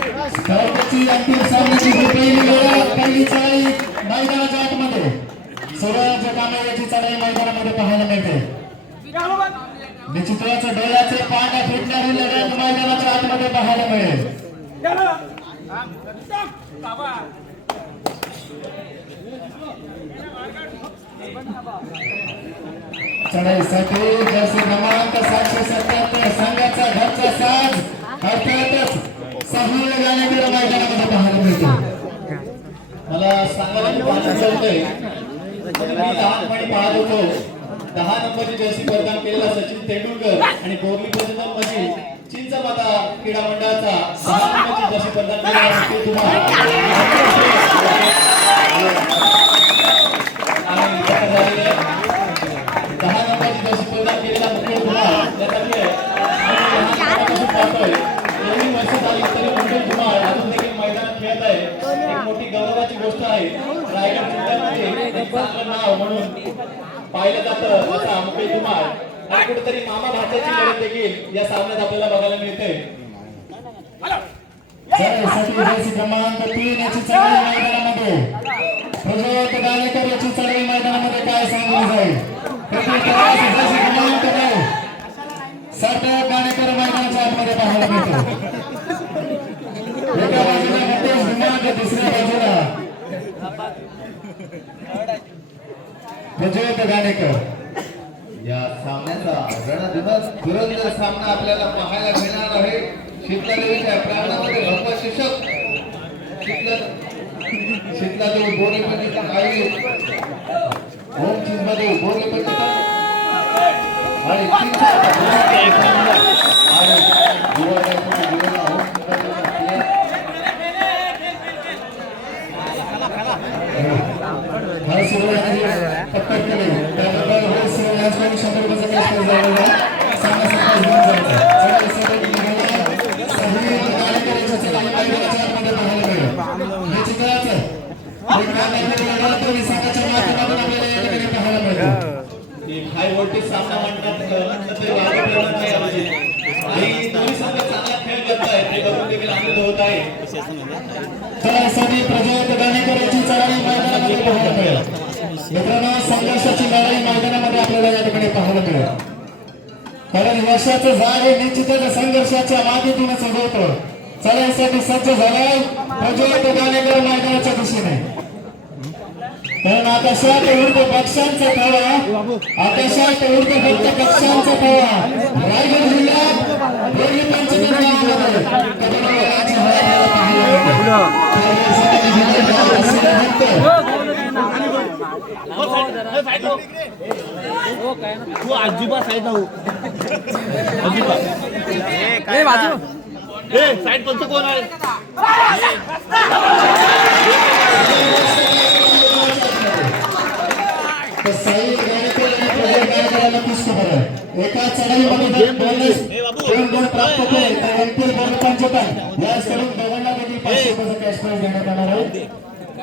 स्पर्धेची अंतिम सामन्याची पहिली लढत पहिली चढाई मैदानाच्या आतमध्ये सूरज कामेऱ्याची चढाई मैदानामध्ये पाहायला मिळते. निश्चितच डोळ्याचे पाणी फिटणारी लढत मैदानाच्या आतमध्ये पाहायला मिळेल. चढाईसाठी जर्सी क्रमांक 777 संघाचा घरचा साज अर्थातच साहूल गाणेकर मैदानामध्ये पाहायला मिळतो. मला सांगायला होतंय लहानपणी पाहत होतो 10 नंबरची जर्सी प्रदान केलेला सचिन तेंडुलकर आणि बोर्ली प्रेसिडेंट मध्ये चिंचमाता क्रीडा मंडळाचा 6 नंबरची जर्सी प्रदान केलेला तुम्हाला मोठी गौरवाची गोष्ट आहे. रायगड जिल्ह्यामध्ये नाव म्हणून पाहिलं जातं असा मुकेश धुमाळ आणि कुठेतरी मामा भाच्याची लढत देखील या सामन्यात आपल्याला बघायला मिळते. क्रमांक 3 याची चढाई मैदानामध्ये प्रज्वल गाणेकर याची चढाई मैदानामध्ये काय सांगली जाईल. क्रमांक 9 सरदार गाणेकर मैदानाच्या आतमध्ये पाहायला मिळतो. एका बाजूला मुकेश धुमाळ दुसऱ्या बाजूला प्रज्वल गाणेकर. या सामन्याचा रणधुमाळ धुरंधर सामना आपल्याला पाहायला मिळणार आहे. शीतलादेवीच्या प्रांगणामध्ये भव्य शिक्षक शीतलादेवी बोरेपल्लीचा आई ओम चिंचबादेव बोरेपल्लीचा आणि हाय व्होल्टेज सामना म्हणतात तरी वाटत नाही आणि दोन्ही संघ चांगला खेळ करत आहेत. ते बघून देखील आनंद होत आहे. चढाईसाठी प्रज्वल गाणेकर याची चढाई मैदानामध्ये पाहायला मिळेल. मित्रांनो संघर्षाची लढाई मैदानामध्ये आपल्याला या ठिकाणी पाहायला मिळेल. कारण यशाचं झाड हे निश्चितच संघर्षाच्या माध्यमातूनच उगवतं. चढाईसाठी सज्ज झालाय प्रज्वल गाणेकर मैदानाच्या दिशेने. कारण आकाशात उडतो पक्ष्यांचा थवा आकाशात उडतो फक्त पक्ष्यांचा थवा. रायगड जिल्ह्यात बोर्ली पंचगड गावामध्ये अजिबा साईड साईड कोणतं कोण आहे. एका चढाईमध्ये दोन प्राप्त केले तर अंतिम 55 याच करून दोघांना देखील 500 रुपयाचा कॅश प्राइज देण्यात येणार आहे.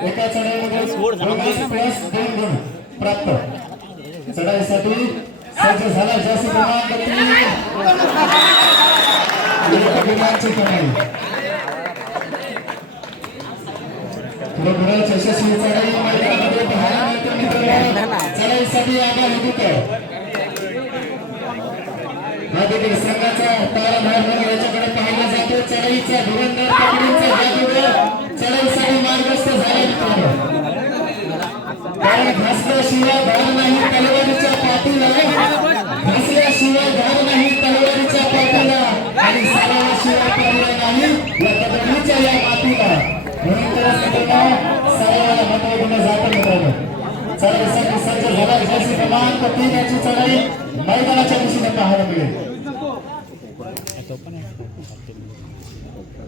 एका चढाईमध्ये 2 गुण प्राप्त. चढाईसाठी सज्ज झाला जास्त क्रमांक 3 यशस्वी चढाई मैदानामध्ये पाहायला मिळते. मित्रांनो चढाईसाठी आगामी होतं देखील संघाचा ताराभार म्हणून याच्याकडे पाहिला जातो. चढाईचा धुरंधर पकडीचा जादूगर चढाईसाठी मार्गस्थ झाला मित्रांनो. कारण घासल्याशिवाय धार नाही तलवारीच्या पाठीला घासल्याशिवाय धार नाही तलवारीच्या पाठीला आणि सरावाशिवाय पर्याय नाही या कबड्डीच्या या मातीला. म्हणून सरावाला महत्त्व दिलं जातं मित्रांनो. चढाईसाठी सज्ज झाला जर्सी क्रमांक 3 याची चढाई मैदानाच्या दिशेने पाहायला मिळेल.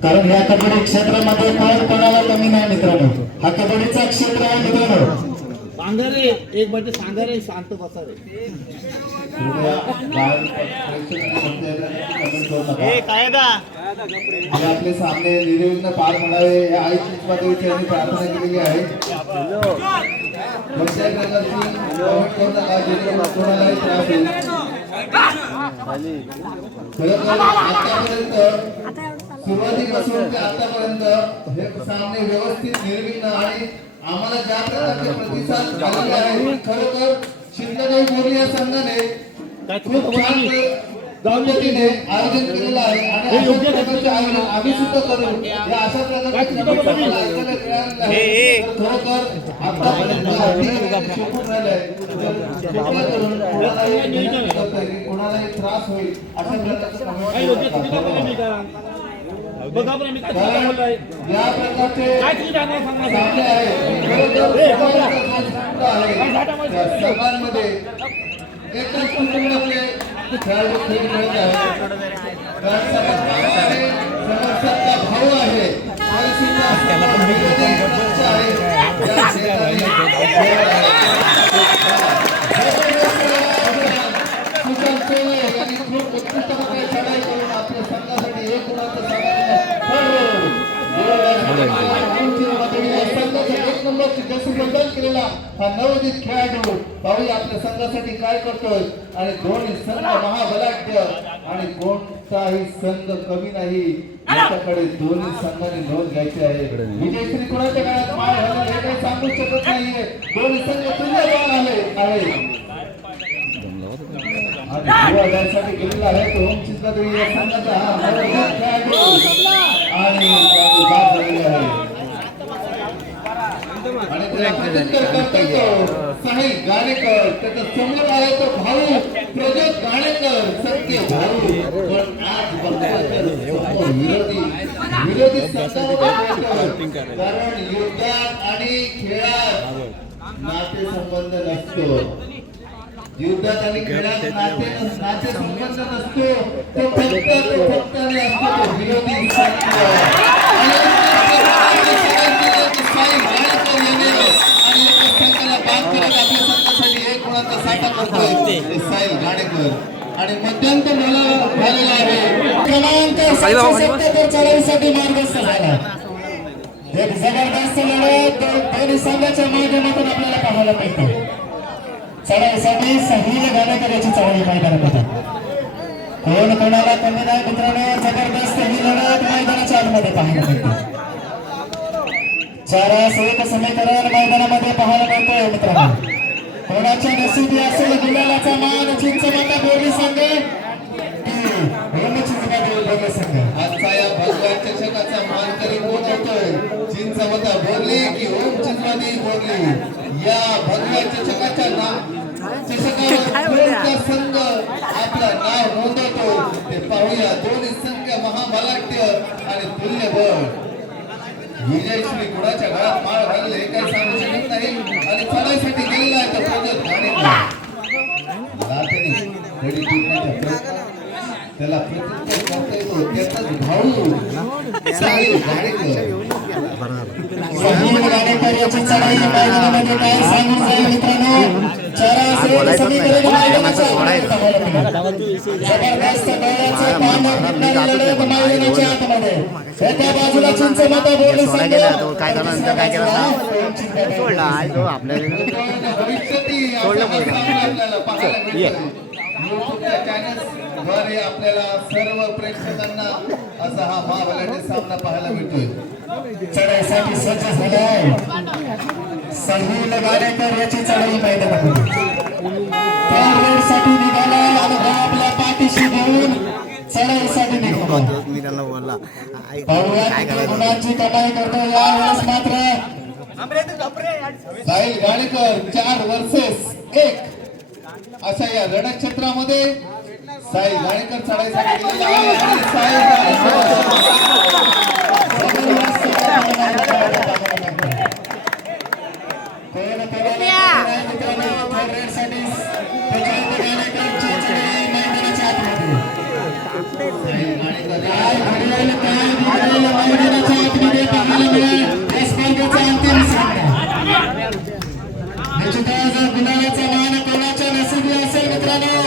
कारण या कबड्डी क्षेत्रामध्ये कोण कोणाला कमी नाही मित्रांनो. हा कबड्डीचा क्षेत्र आहे मित्रांनो. सांगा रे एक बाजू सांगा रे शांत बसा रे. आपले सामने निर्विघ्न पार पडावे या आई चिंचबादेवीची यांनी प्रार्थना केलेली आहे. कोणत्याही प्रकारची कोणालाही त्रास होईल. आतापर्यंत सुरुवातीपासून ते आतापर्यंत हे सामने व्यवस्थित निर्विघ्न आणि आम्हाला ज्या प्रकारचे प्रतिसाद आलेले आहे खरोखर शिंदेदेव बोरली या संघाने खूप छान पद्धतीने आयोजन केलेलं आहे आणि अशा प्रकारचे आयोजन आम्ही सुद्धा करू या अशा प्रकारचे आयोजन ऐकायला मिळालेलं आहे. तर खरोखर आतापर्यंत अगदी शिकून राहिलंय. तर कृपया करून कोणालाही विनंती करतोय की कोणालाही त्रास होईल अशा प्रकारचं बघा बरं मी काय बोललोय या प्रकारचे काय तुम्ही जाणार सांगा सामने आहे खरोखर आहे त्या संघांमध्ये एकच कुटुंबातले खेळाडू खेळ खेळत आहेत कारण समर्थकचा भाऊ आहे परिस्थितीचा विरोधी पक्ष आहे त्या शेजारी सुशांत सोनवणे यांनी खूप उत्कृष्ट प्रकारे चढाई करून आपल्या संघासाठी एक गुणाचं एक नंबरची जशी बदल केलेला हा नवोदित खेळाडू पाहूया आपल्या संघासाठी काय करतोय आणि दोन्ही संघ महाबलाढ्य आणि कोणताही संघ कमी नाही याच्याकडे दोन्ही संघांनी नोंद घ्यायची आहे. विजयश्री कोणाच्या काळात माळ घालून हे काही सांगू शकत नाहीये. दोन्ही संघ तुल्यबळ आहे साठी गेलेला आहे तो ओम चिंतादेवी या संघाचा हा नवोदित खेळाडू आणि बाद झालेला आहे आणि त्याला प्रत्युत्तर करतोय तो साहिल गाणेकर त्याच्या समोर आहे तो भाऊ प्रज्योत गाणेकर सत्य भाऊ पण आज बघतोय विरोधी संघामध्ये कारण युद्धात आणि खेळात नातेसंबंध नसतो. युद्धात आणि खेळात नाते संबंध नसतो तो फक्त आणि असतो तो विरोधी संघ आणि मध्यंतर झालेला आहे क्रमांक 77 चढाईसाठी मार्गस्थ झाला. एक जबरदस्त लढत दोन्ही संघाच्या माध्यमातून आपल्याला पाहायला मिळते. चढाईसाठी साहिल गाणेकर याची चढाई मैदानामध्ये कोण कोणाला कमी नाही मित्रांनो. जबरदस्त ही लढत मैदानाच्या आतमध्ये पाहायला मिळते. चारास एक समीकरण मैदानामध्ये पाहायला मिळतोय मित्रांनो. कोणाच्या नशिबी असेल गुलालाचा मान चिंचमाता बोरली संघ बोरली संघ आजचा या भगव्या चषकाचा मानकरी कोण होतोय. चिंचमाता बोरली की ओम चिंचमाती बोरली या भगव्या चषकाच्या चषकावर कोणता संघ आपलं नाव नोंदवतो ते पाहूया. दोन्ही संघ महाबलाढ्य आणि तुल्यबळ. विजयश्री कुणाच्या घरात माळ घालले हे काही सांगू शकत नाही आणि चढाईसाठी गेलेला आहे तो प्रज्योत गाणेकर त्याला प्रत्युत्तर करता येतो त्याचाच भाऊ साहिल गाणेकर याची चढाई मैदानामध्ये काय सांगून जाईल मित्रांनो. जबरदस्त डोळ्याचे पान लढत मैदानाच्या आतमध्ये एका बाजूला चिंचमाता बोरली संघ काय करणार काय केलं सोडला तो आपल्याला द्वारे आपल्याला सर्व प्रेक्षकांना असा हा महाबलाढ्य सामना पाहायला मिळतोय. चढाईसाठी सज्ज झालाय साहिल गाणेकर याची चढाई मैदानामध्ये साठी निघाला आणि आपल्या पाठीशी घेऊन चढाईसाठी निघाला. मी त्यांना बोलला गुणांची कमाई करतो यावेळेस मात्र साहिल गाणेकर 4 वर्सेस 1 अशा या रणक्षेत्रामध्ये साहिल गाणेकर चढाईसाठी गेलेला आहे आणि साहिल गुलालाचा मान कोणाच्या नशिबी असेल मित्रांनो.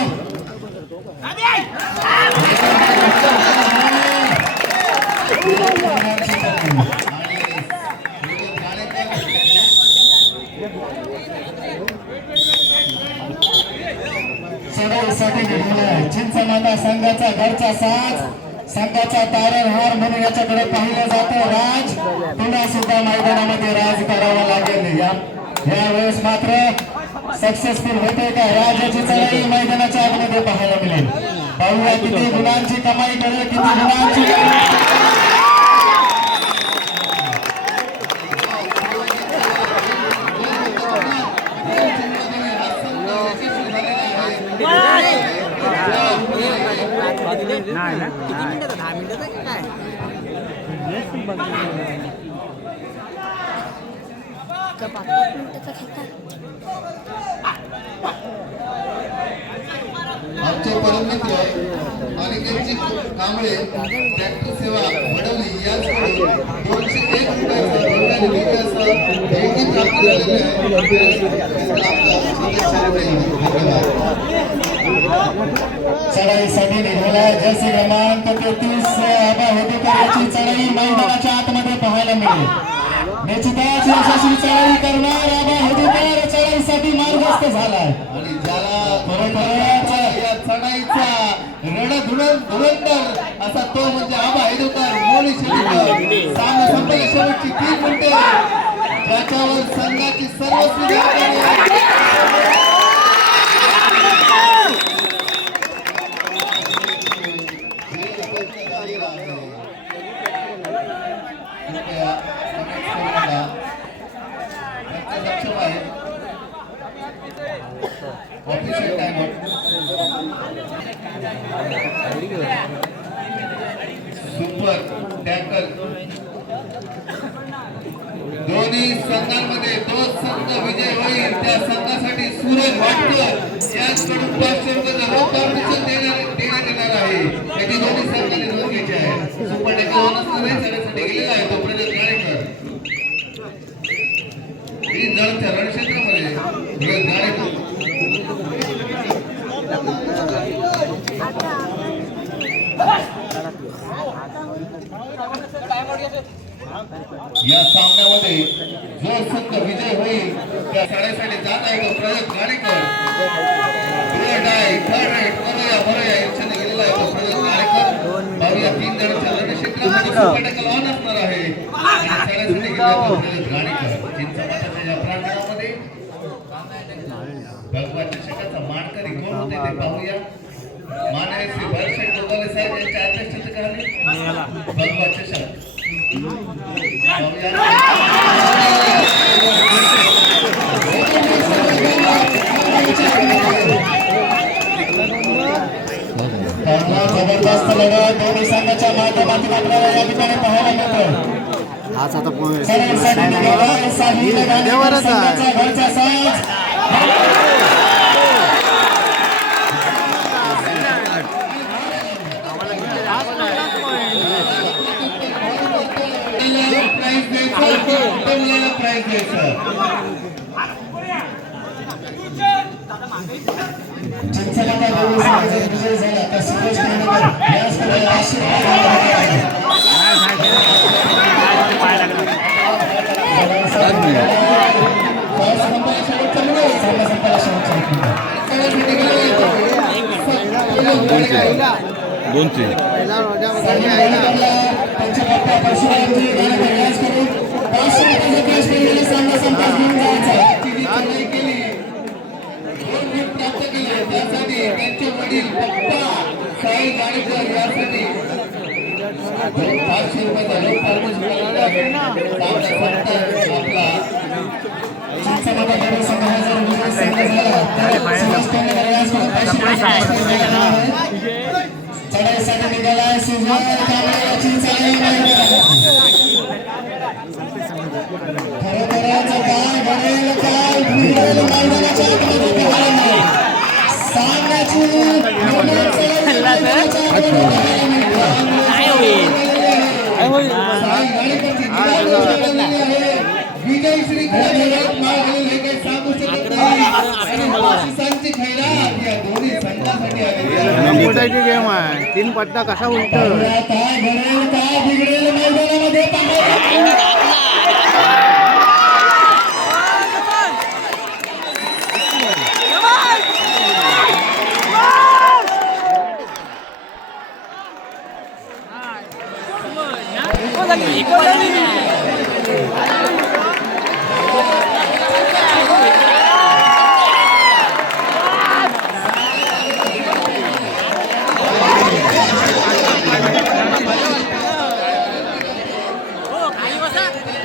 चढाईसाठी घेतलेला चिंचमाता संघाचा घरचा साज संघाचा तारणहार म्हणून याच्याकडे पाहिलं जातं राज. पुन्हा सुद्धा मैदानामध्ये राज करावा लागेल. यावेळेस मात्र सक्सेसफुल होते का राजाची चढाई मैदानाच्या आतमध्ये पाहायला मिळेल. पाहूया किती गुणांची कमाई करेल, किती गुणांची नाही ना किती मिनिटाचं 10 मिनिटाचं की काय आमचे परममित्र अनिकेतजी कांबळे ट्रॅक्टर सेवा वडवली याचकडून 201 रुपयाचा भव्य निधी असा देणगी प्राप्त झालेली चढाईसाठी निघाला जर्सी क्रमांक 33 आबा होतेकरची चढाई मैदानाच्या आतमध्ये पाहायला मिळेल. निश्चितच यशस्वी चढाई करणार आबा होतेकर चढाईसाठी मार्गस्थ झालाय आणि ज्याला खरोखरच या चढाईचा धुरंधर असा तो म्हणजे आबा हेदुकर मोली शेडकर. सामना संपले शेवटची 3 मिनिटे ज्याच्यावर संघाची सर्वस्वी जबाबदारी ऑफिशियल टाइम सुपर टॅकल दोन्ही संघांमध्ये जो संघ विजय होईल त्या संघासाठी सूरज वाटकर याचकडून 500 रुपयाचा रोख कॉम्पिटिशन देण्यात येणार आहे. त्याची दोन्ही संघांनी नोंद घ्यायची आहे. सुपर टॅकल होण्यासाठी सगळ्यासाठी गेलेला आहे तो प्रदेश गाडेकर. ही जळच्या रणक्षेत्रामध्ये प्रदेश गाडेकर या सामन्यामध्ये जो संघ विजय होईल त्या शाळेसाठी जात आहे तो प्रयोग गाडेकर. बरोया यांच्याने गेलेला आहे तो प्रयोग गाडेकर. बाबूया 3 जणांच्या रणक्षेत्रामध्ये सुपर टॅकल ऑन असणार आहे आणि शाळेसाठी गेलेला तो प्रयोग गाडेकर. चिंचमाताच्या या प्रांगणामध्ये भगवान चषकाचा मानकरी कोण होते ते पाहूया. माननीय श्री भरशेठ गोगावले साहेब यांच्या अध्यक्षतेखाली भगवान चषक जबरदस्त लढत दोन्ही संघाच्या माध्यमातून आपल्याला या ठिकाणी पाहायला मिळतं. आज आता देवरच घरचा साज प्राइज द्यायचं. चिंचणाला दोन्ही संघाचा विजय झाला तर सुरेश कांडेकर याच पदाला आशीर्वाद दिला आहे. त्यांच्या पप्पा परशुरामजी गाडेकर याच करून 500 रुपयाचा कॅश पेमेंट सामना संपास घेऊन जायचा. चढाई केली 2 गिफ्ट प्राप्त केले त्यासाठी त्यांचे वडील पप्पा साई गाडेकर यासाठी 500 रुपयाचा रोख पारितोषिक आपला चिंचणाला दोन्ही संघाचा विजय संघ झाला तर सुरेश कांडेकर याच करून 500 रुपये चढाईसाठी निघालाय सुजवान कांबळे चिंचणी खरोखरच काय घडेल काय बिघडेल मैदानाच्या आतमध्ये पाहायला मिळेल. सामन्याची विजय श्री काही सांगू शकत नाही आणि बक्षिसांची खैरात या दोन्ही संघासाठी आलेली मोठाची गेम आहे 3 पट्टा कसा उलट काय घडेल काय बिघडेल मैदानामध्ये पाहायला इक्वल